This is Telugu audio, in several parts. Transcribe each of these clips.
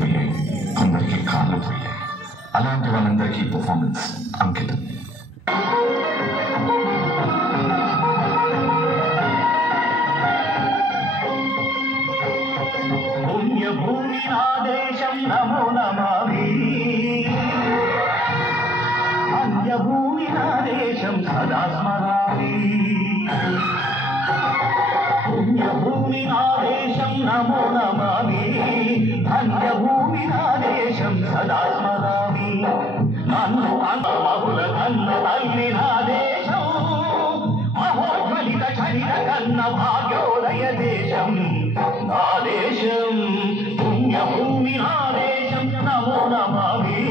పోయాయి, కొందరికి కాళ్ళు పోయాయి. అలాంటి వాళ్ళందరికీ పర్ఫార్మెన్స్ అంకితం. పుణ్యభూమి ఆదేశం నమో నమామి, అన్యభూమి ఆదేశం సదా స్మరామి. పుణ్యభూమి ఆదేశం నమో నమామి, ధన్యభూమి ఆదేశం సదా స్మరామి. నన్ను అన్నమహుల కన్న తల్లి నాదేశం, మహోజ్వలిత చరిత కన్న భాగ్యోదయ దేశం నా దేశం. పుణ్యభూమి ఆదేశం నమో నమామి,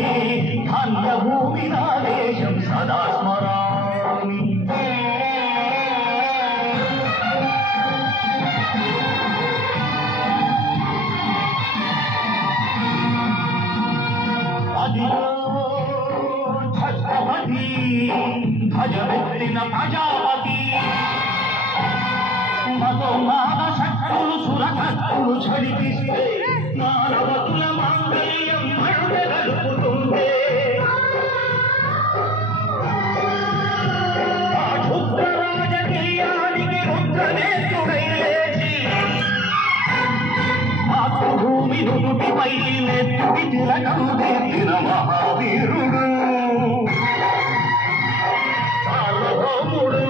ధన్యభూమి ఆదేశం సదా స్మరామి. ఛత్రపతి ధ్వజమెత్తిన ప్రజాపతి, మతోన్మాద శక్తులు సురకత్తులు ఝడిపిస్తే మానవతుల మాంగళ్యం మరుగలుపుతుందే. ఆ క్షుద్ర రాజకీయానికి రుద్రనేత్రుడై లేచి మాతృభూమి నుదుటిపై నెత్తి తిలకం దిద్దిన మహావీరుడు సార్వభౌముడు.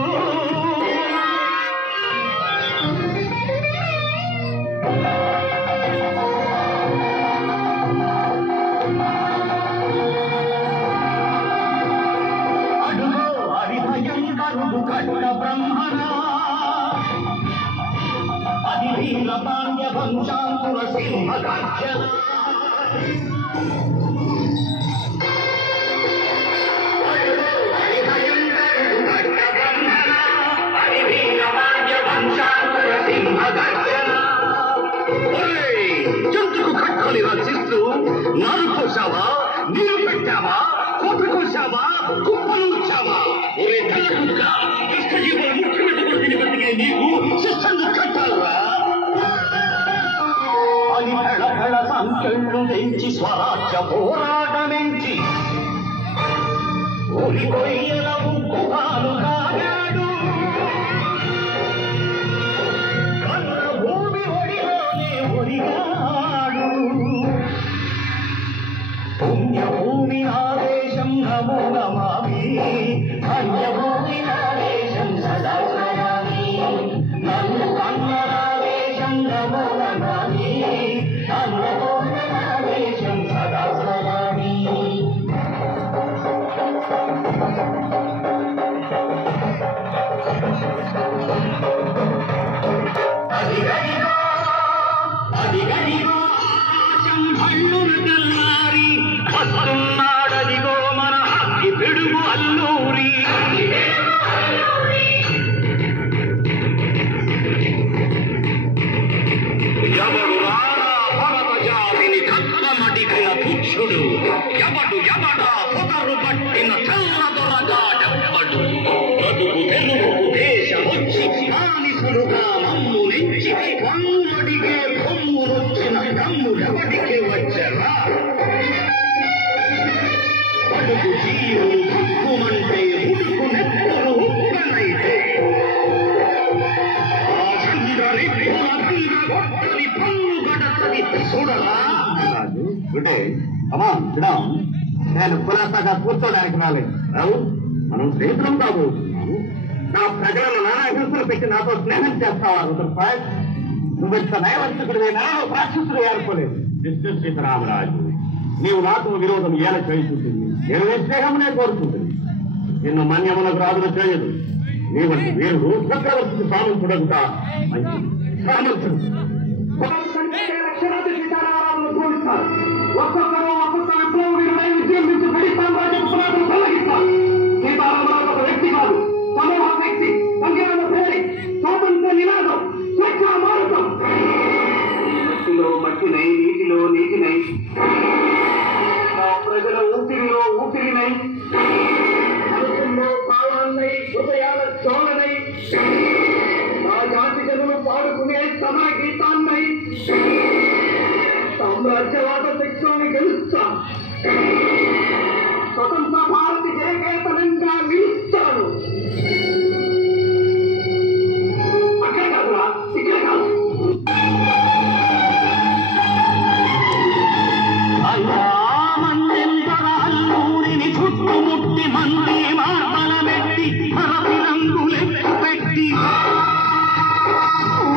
అడుగో హరిభయంకరుడు కట్ట బ్రహ్మరా, అది వీర పాండ్య వంశాంకుర సింహ గర్జన. జంతుకు కట్టుకొని రచిస్తూ నారు కోసావా, నీరు పెట్టావా, కోట కోసావా, కుప్పలు వచ్చావా? ఒరే కళ్ళకుగా కష్టజీవుల ముఖ్యమంత్రి బతికే నీకు శిక్షను కట్టాలరా అని పెళపెళ సంకెళ్ళు తెంచి స్వరాజ్య పోరాటమెంచి ఊరి కొయ్యల ఉప్పుగాలు కాగాడు. కన్న భూమి ఒడిలోనే ఒడిగాడు. పుణ్యభూమి ఆదేశం నమో నమామి, ధన్యభూమి ఆదేశం సదా స్మరామి. నన్ను కన్నరాదేశం నమో నమామి, అన్నభూమి ఆదేశం సదా స్మరామి. అదిగదిగో అదిగదిగో ఆకాశం హళ్ళున తెల్లారి వస్తున్నాడదిగో మన హక్కి పిడుగు అల్లూరి. ఎవడు రారా భరత జాతిని కత్తమడిగిన తుచ్చుడు, ఎవడు ఎవడా పొగరు పట్టిన చల్ల దొరగాడెవ్వడు. బ్రతుకు తెలుగు దేశమొచ్చి బానిసలుగా మమ్ము నెచ్చి కన్నుడిగే కొమ్మురొచ్చిన కమ్ముడెవడికే వచ్చరా? బడుగు జీవులు హక్కుమంటే ఉడుకు నెప్పులు ఉక్కనైతే, ఆ చంద్రని గొట్టని పన్ను గడతని చూడరా. గుడే అమ్మా చూడం, నేను కులాసాగా కూర్చోడానికి రాలేదు. రావు, మనం స్నేహితులం కాబోతున్నాము. నా ప్రజలను నానా హింసలు పెట్టి నాతో స్నేహం చేస్తావా రుద్రపాయ్? నువ్వు ఇంత నయవంతకుడివైనా రాక్షసుడు ఏర్పలేదు. మిస్టర్ సీతారామరాజు, నీవు నాతో విరోధం ఏల చేయుచుంటుంది. నేను నీ స్నేహమునే కోరుకుంటుంది. నిన్ను మన్యములకు రాజులు చేయదు. నీవంటి వీరుడు చక్రవర్తికి సామంతుడగుట మంచి సామర్థ్యం. లక్షలాది సీతారామరాజును పూజిస్తారు. ఒక్కొక్కరు ఒక్కొక్క విప్లవ వీరుడై విజయం నుంచి బ్రిటిష్ సామ్రాజ్య పునాదులు తొలగిస్తారు. సీతారామరాజు ఒక వ్యక్తి కాదు, సమూహ శక్తి, సంజ్ఞాన ప్రేరి, స్వాతంత్ర నినాదం, స్వేచ్ఛా మారుతం. మట్టిలో మట్టినై, నీటిలో నీటినై, నా ప్రజల ఊపిరిలో ఊపిరినై, మనసులో భావాన్నై, హృదయాల చోళనై, నా జాతి జనులు పాడుకునే సమర గీతాన్నై, సామ్రాజ్యవాద శక్తి దేశాన్ని గెలుస్తాను. స్వతంత్ర భారతి జయకేతనంగా నిలుస్తాను. అక్కడ కాదురా, ఇక్కడ కాదు. అల్లూరిని చుట్టుముట్టి మంది మార్మల పెట్టి మరపి రంగులెక్కు పెట్టి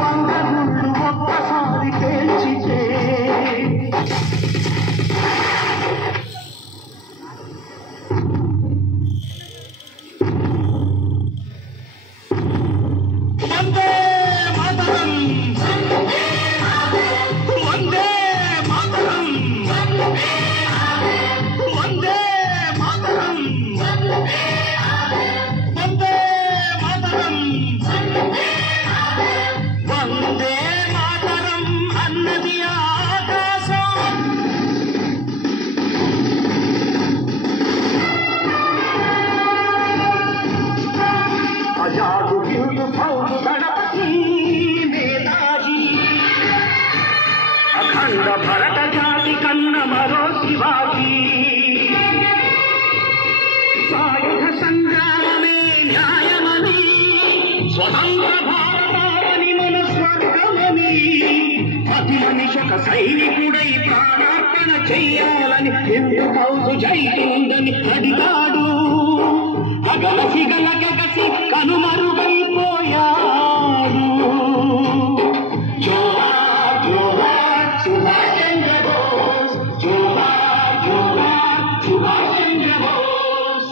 వందగుళ్ళు ఒక్కసారి పేల్చితే వందే మాతరం, వందే మాతరం, వందే మాతరం, వందే మాతరం, వందే మాతరం అన్నది ఆకాశం. అజాదు హిందు ఫౌజు గణపతి నేతాజీ, అఖండ భరత జాతి కన్న మరో శివాజీ. సాయుధ సంగ్రామమే న్యాయమని, స్వతంత్ర భారతావని మన స్వర్గమని, ప్రతి మనిషి ఒక సైనికుడై ప్రాణార్పణ చెయ్యాలని హిందూ ఫౌజు జై హిందని అడిగాడు. అగలసి గలగసి కనుమరుగైపోయాడు. జోహార్ జోహార్ సుభాష్ చంద్ర బోస్, జోహార్ జోహార్ సుభాష్ చంద్ర బోస్.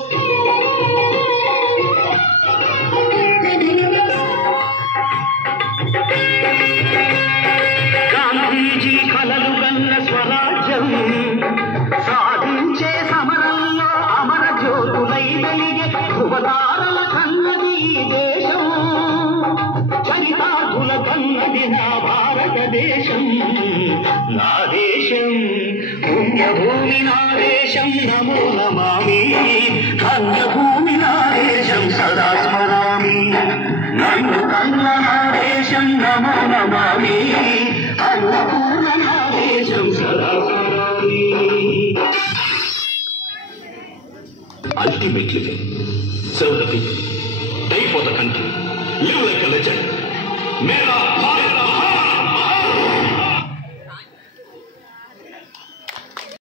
గాంధీజీ కలలు గన్న స్వరాజ్యం సాధించే సమరంలో అమర జ్యోతులై వెలిగే ధృవతారల కన్నది ఈ దేశం. చరితార్థుల కన్నది నా భారతదేశం. నా దేశం పుణ్యభూమి, నా దేశం నమో నమామి. కన్యభూమి నా దేశం సదా స్మరామి. నన్ను కన్న నా దేశం నమో నమామి. అన్నపూర్ణ నా దేశం సదా స్మరామి. Ultimately, serve the people, die for the country, live like a legend. Mera Bharat.